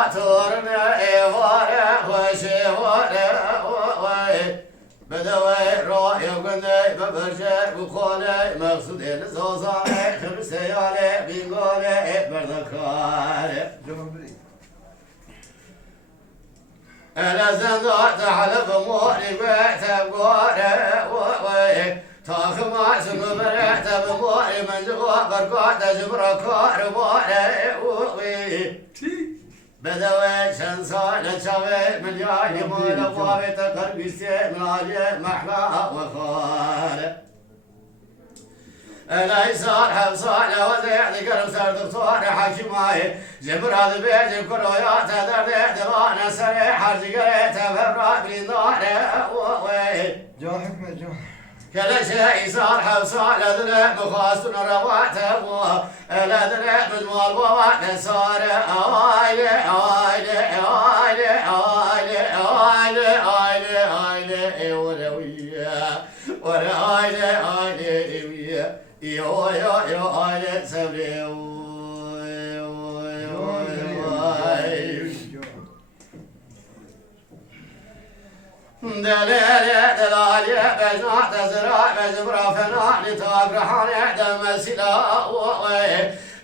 لا تورنا وارا خوشي وارا بدوي روحي وقندي ببرجي بخولي مقصودي لزوزاني خمسي علي بيقولي بردكاري أنا زندوت حلف موري بيت بقوري تاخما سنو بريت بموري من جوا برقات جبرا كار موري بدوي شنصال شوي مليان مول قوي تقر بيسي مالي محلا وخال لا يصال حبصال وزيع ذكر سر دكتور حكيماي جبر هذا بيجي كرويات درد درانا سري حرج قريت ببرا بليندار جو حكمة جو كل شيء صار حبصال ذنب مخاصن رواته لا ذنب مجموع الوضع صار آيلي آيلي آيلي آيلي آيلي آيلي آيلي وروية ورا آيلي آيلي ويا يو يو يو آيلي سبري دلالي دلالي بجناح تزرع بجبرا فنا لتاقرحاني دم السلاء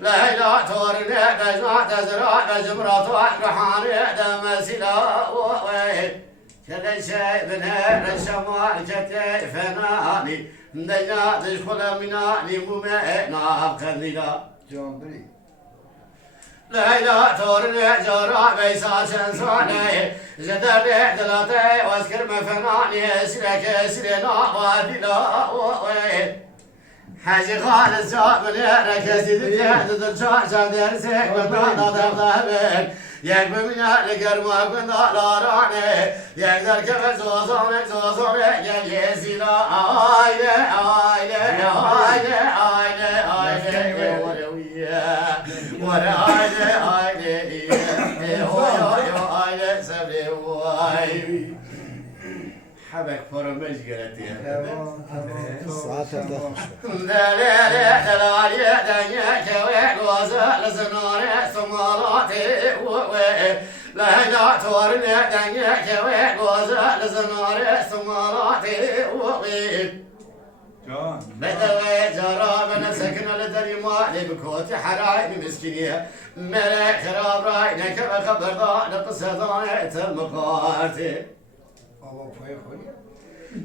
ليلى تورني بجناح تزرع بجبرا تاقرحاني دم السلاء كل شيء بنهر الشمال جتي فناني دجا تشخل مناني ممئنا بكندلا جامبري ليلى تورني جرى بيسا شنصاني جدرني دلاتي واذكر مفناني سلك سلنا وادلا حاجي خالص جابني ركزي دليل دلشان شان درسك وطانا دغدابك يكبر من القرما كنت لاراني يقدر كيف زوزوني يليسينا آيلي آيلي آيلي آيلي آيلي وروية ورا آيلي آيلي هو آيلي سبري واي حبك فرمج قالت يا ساعتها دلالي دلالي دنيا كوي غوزة لزناري سمالاتي لهنا تورني دنيا كوي غوزة لزناري سمالاتي بدوي جرابنا سكن لدريما لبكوتي حراي مسكينية ملك خراب راي نكب خبر ضاء نقصة ضاء تمقاتي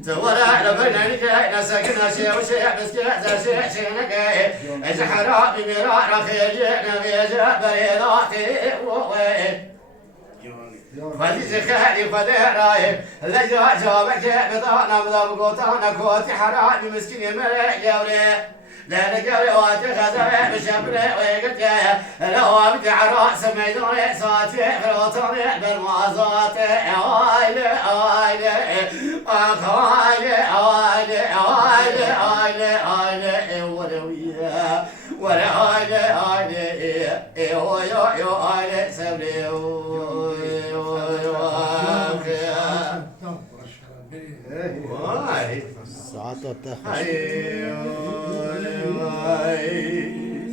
تورا لبنانك نسكن شيء وشيء مسكين شيء نكاي اجحرا بمرا رخيج نبيج بريضاتي فدي خالي فدراي لجا جابك بطانا بضبقوتانا كوتي حرامي مسكين مريق يوري لا نقري واتي غزوي بشبري ويقلت يا لو ابدي عراس ميدوني صاتي فروتوني بالمازاتي آيلي آيلي آيلي آيلي آيلي آيلي آيلي وروية ورا آيلي آيلي يو يو يو آيلي سبري ساعتها تحت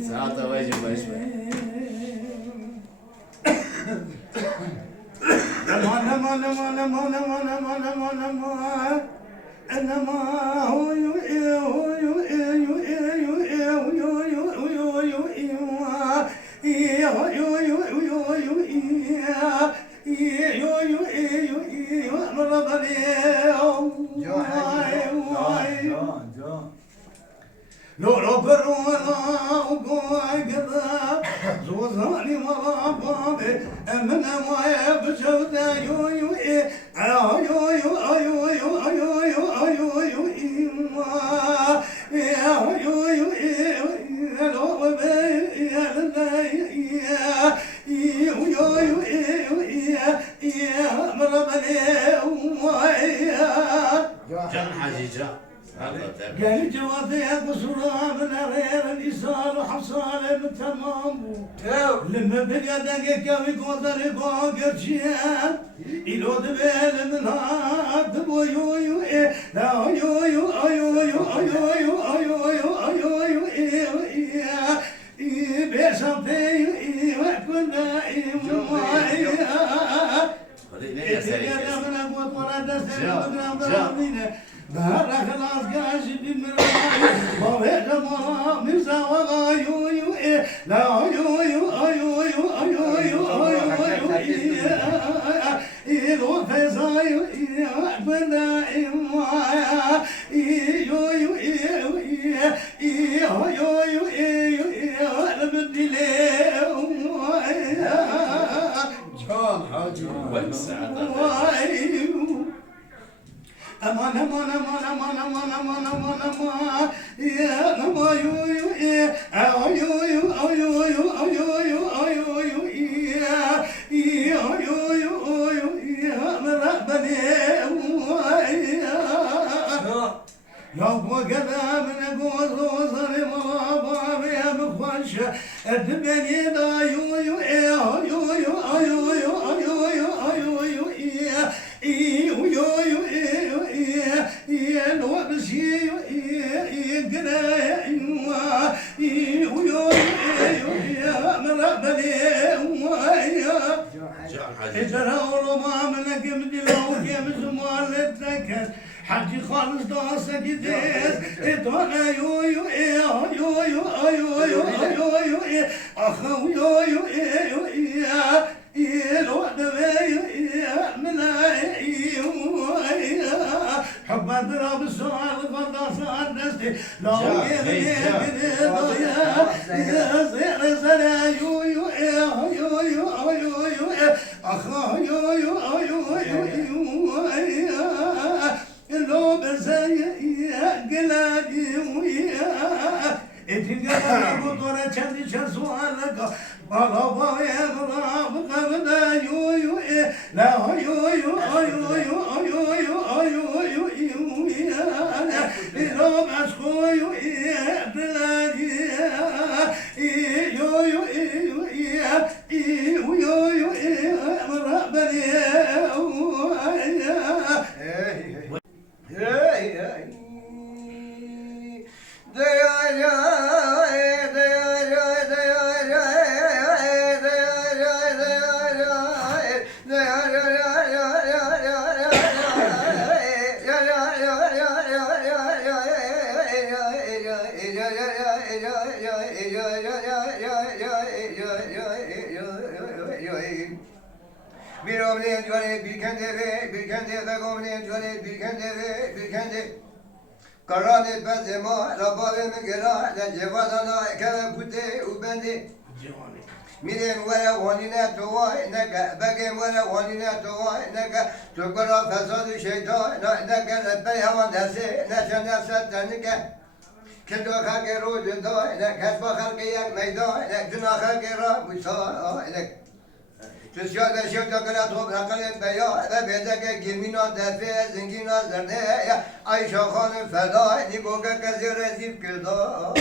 ساعتها واجب شوي لو برونا وقوي قذا زوزاني مرابابي من ما يبجودا يو يو اي يو يو يو يو يو يو يو قال جوابي بصورة من غير الإيصال وحصال من تمام لما بنيادك كوي قدر قرشيان إلو دبل من هاد بو يو يو إيه لا يو يو يو يو يو يو يو يو يو إيه بيشان في إيه وكنا إيه Can Hacı. Aman aman aman aman aman aman aman aman ya aman yo yo ay yo yo ay yo yo ay yo yo ay yo yo ya yo yo yo ya merhabane ya bu kadar ne gozo zare mama ya mخوش ادبني دا yo yo yo yo ay yo yo ay yo yo ay yo yo yo yo no bشي حجي خالص داسة جديد اتوانا يو يو يو يو يو يو يو يو يو اخو يو يو يو يو لو دبي من حب اضرب السؤال فضل صار نفسي لو يا زين زين يو يو يو يو يو اخو يو يو يو يو لو بزاي قلبي ويا اتقلب بطولة كذي سؤالك بابا يا براب قبدا يو يو لا يو يو يو يو يو يو يو يو يا لو بسكو يو بلادي يو يو يو يو يو مرابني Bir omniyen jöre bir kende ve omniyen jöre bir kende Karane benzema rabave me gera la cevadana keve pute ubende Mirem vere vanine tova neka begem vere vanine tova neka tukara fesadı şeytan neka beyhavan derse neşe nefset tenike Kendo khake roz da ne kasba khalke yak meyda ne günah khake ra musa ne Tüsya ve şevda kala toprakalın beya ve bedeke girmina defe zingina zerne ya Ayşe hanım feda ni boga kazı rezif kıda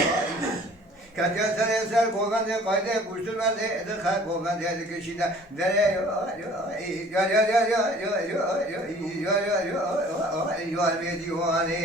Kaçar sene ser kovan de kayde kuştur ben de khay kovan de kişide dere ya ve divane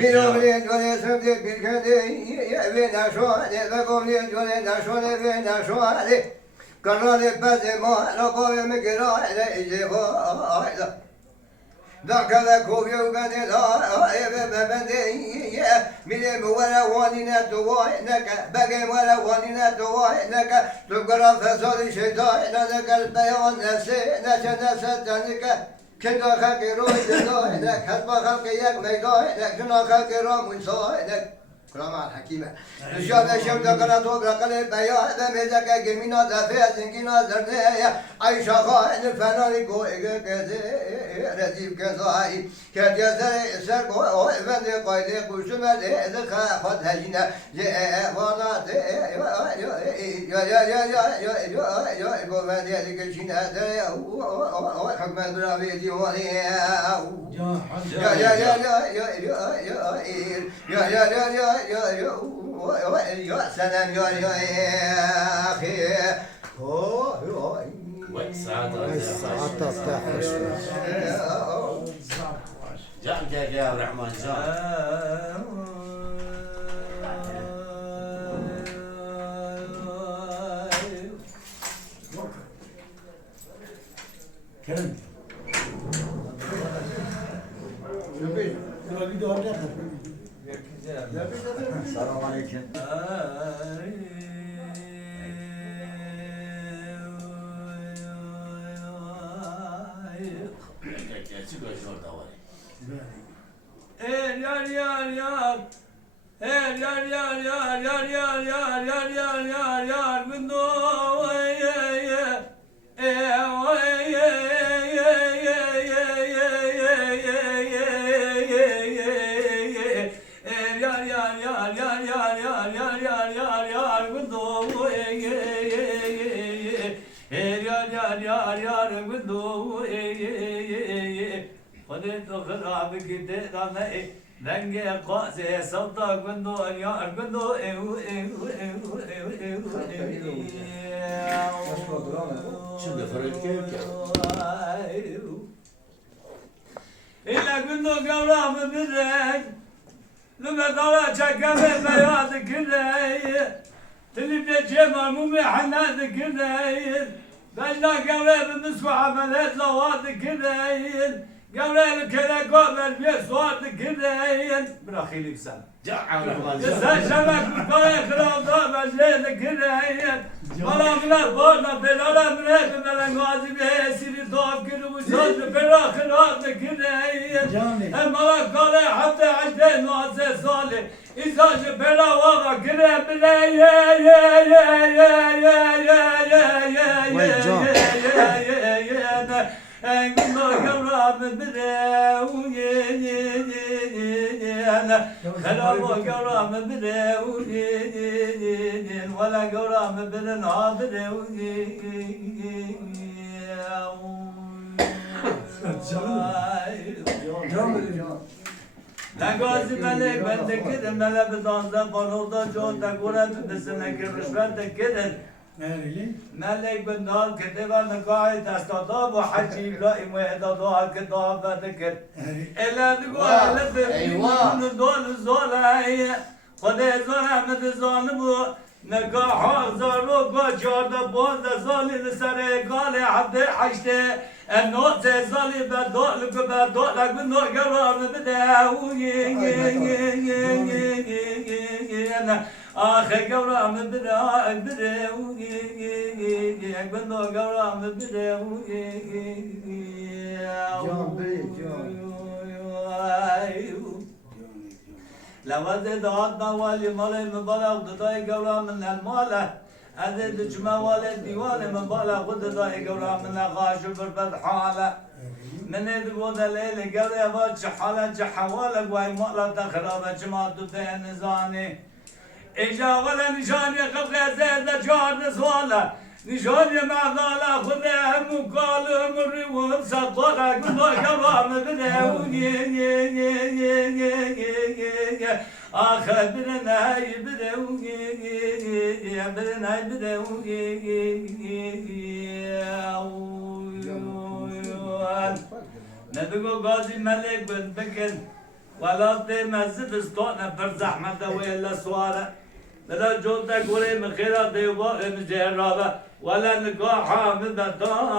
Bir omniyen jöre söndü bir kende ve naşuane ve omniyen jöre naşuane ve naşuane Karnale bezema rabave me gerale iceva Dakala kovyo gade la eve bebende ye Mile muwara vanine dua neka Bege muwara vanine dua neka Tukara fesadi şeytan neka beyan nefsi neşe nefset tenike Kenda khaki roy da ne kasba khalke yak meyda ne günah khaki ra musa ne كلام الحكيمة الشاب الشاب ذكر توب رقل بيا دمزك جمينا دفع زنجنا زرنيا عيشة خاين الفنان كو كذي رزيب كذاي كجزر سر كو فند قايد قشم ذك خد هجنا يا فضات يا كو فند ذك شنا حكم برابي ديواني يا سلام يا اخي جان يا عبد الرحمن جان كلام السلام عليكم Denge kase salta gundo yar gundo Şimdi fırın keyif İlla gundo gavramı birek Lüme dara çekeme beyadı kirey Tilipte cemal mumi hanadı kirey Bella gavramı misku amelet lavadı kirey Gavril kere gomer bir suat kireyin bırakayım sen. جان عبد الرحمن Sen şemek kaya kıralda bezle kireyin. Malamlar borna belala mre bimelen gazi be esiri doğab kiri bu söz bela kırat kireyin. Malak kare hatta acde nuase sali. İzacı bela vava kire bile Gundo gavramı Helal gavramı Vela gavramı La gazi melek ben de gidin mele bir danza balolda çoğunda kuret besine girmiş ben de gidin ملك بن دار كتبا نقاعد استطاب وحجي إبراهيم وإذا ضاع كتاب ذكر إلا نقول لبن دول الزولاية خد زولا من الظالمو نقاح زارو قجارد بوز زالي لسري قال عبد حشته النوت زالي بدول بدول لك نو قرار بداوي آخر قرام بداوي بندو قرام بداوي لوز دادنا والي مالي مبالغ داي قرام من المالة أذد جمع والي ديواني مبالغ داي قرام من غاش بربد حالة من يدقود الليل قرية وجه حالة جحوالك واي مالا تخرابة جماعة دين نزاني إجا ولا نشان يخلق زيد جار نسوالا نشان يمعنا خذهم وقالهم الريوم سطولا قلنا كرام بداوني آخر بدناي بداوني بدناي بداوني ندقو قاضي ملك بن بكر ولا تمزد استونا برزحمة ولا سوارة لا جودة قولي من خيرا ديوبا مجربة ولا نقاحة من بدان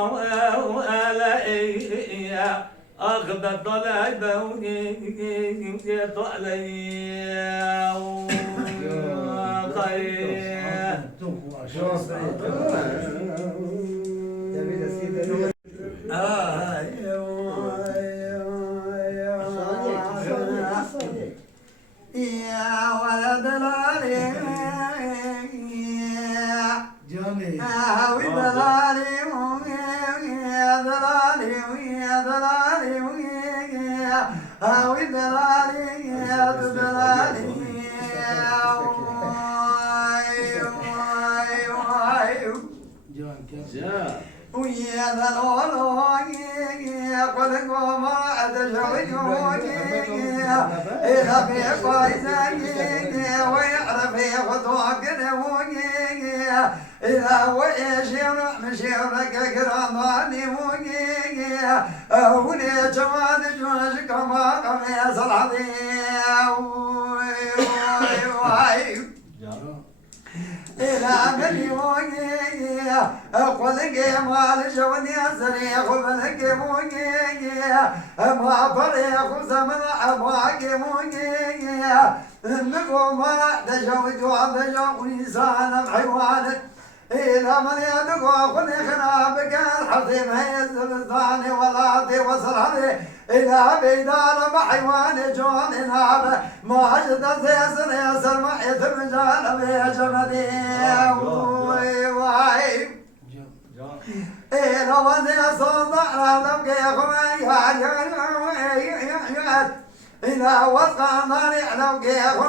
ولا إيه آخر بدان عيبوني طالي يا ولد يا دلالي ويا هاوي دلالي يا دلالي ويا دلالي قد قام أدشوي إذا في قايزاني ويعرف يخطوك نوي إذا هو يشير مشيرك كراماني وي هوني جواد جوش كما قميص العظيم إلى من وي قل جمال جوني سريع وملك وي ما فريق زمن أباك وي نقوم دجوج وعبجو إنسان حيوان إلى من يدقوا خذ خرابك الحظيم هي الزلزال والعطي وصرحي إلى بيدان بحيوان جون ناب ما أجد سيسر يسر ما يثم جال بجمدي واي إلى وزي صدق رضم كيخوي إذا وقع ناري لو كيخوي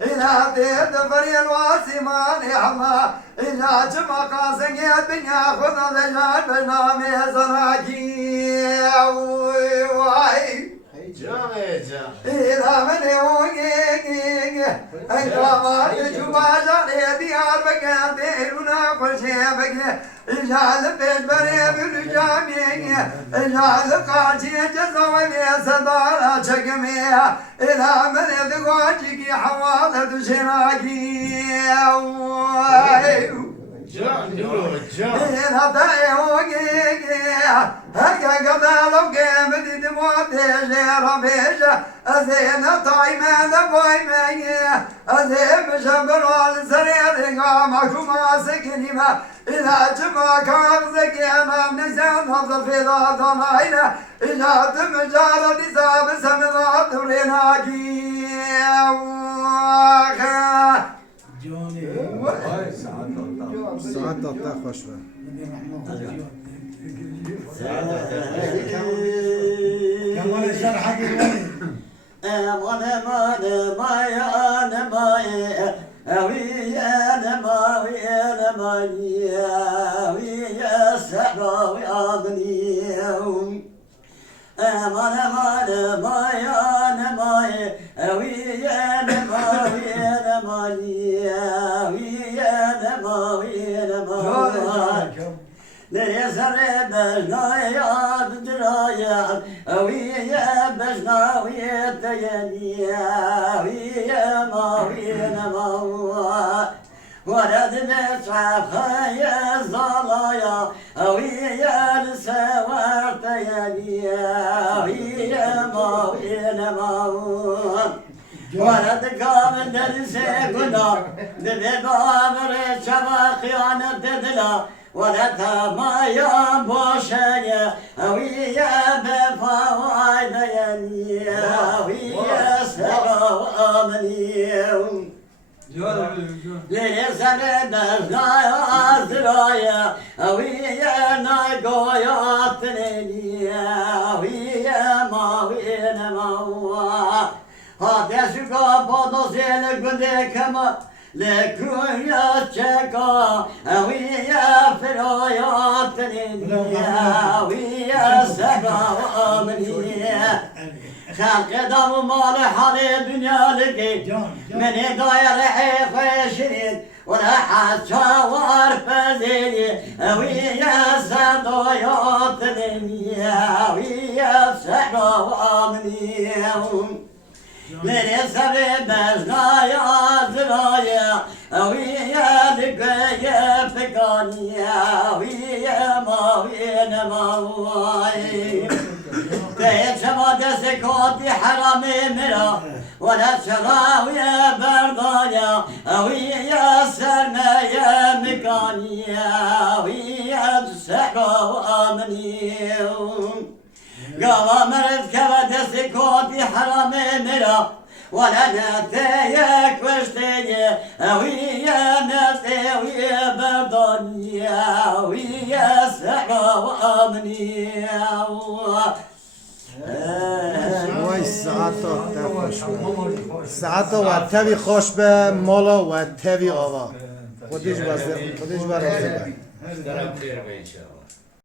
إلى ديد فري الواسمان يحما إلى جمع قاسم يبن ياخذ الرجال بنامي زراكي إلى من يوجي أيضا ما تجوبا جاري أربعة ديرنا كل شيء بقى إجعل بيت بري بالجامي إجعل قاجي جزوي بيصدار شقمي إلى من يدقوجي حوالة شراكي إلى تايوجي هكا قبلو قيمة دموت جير بيجا أزين طايمان بويمي أزين شبر السرير قامك ما سكني ما إذا جمع كان زكينا نسان نظر في ذا ضمائنا إذا تمجار نساب سمضات ريناكي ساعت تا خوش و كمان الشرح حقي أنا ما ويا ويا سحر ويا ليسر بجنا يا درايا ويا بجنا ويا تيانيا ويا ما ورد بسعى خايا زلايا ويا السوار تيانيا ويا ما ورد قام درسكنا لبابر شباخيان ددلا ولد ما ينبوشني ويا بفوايد ينيا ويا سرى وامني ليس لنا يا زرايا ويا ناقويا تنيا ويا ما هذا شكا بادو زين قدكما لكن يا شكا ويا فرايات نيا ويا سبا وامنيا خلق دم مال حال دنيا لقي من داير حيخ شريد ولا حاجة وارفزيني ويا سدايات نيا ويا سبا وامنيا ليس بمجنا يا زرايا ويا لقيا فقانيا ويا ما شما دست کاتی حرام مرا ولا شراوی بردایا اویا سرمایه مکانیا اویا سحرا و آمنیم قاوا مرد كوا دست كوتي حرام مرا ولا نتايك وشتي ويا نتاي ويا بردانيا ويا سحرا وامني وای ساعت تا خوش به ساعت و تبی خوش به مالا و تبی آوا خودش بازه خودش برازه درم خیر به انشاءالله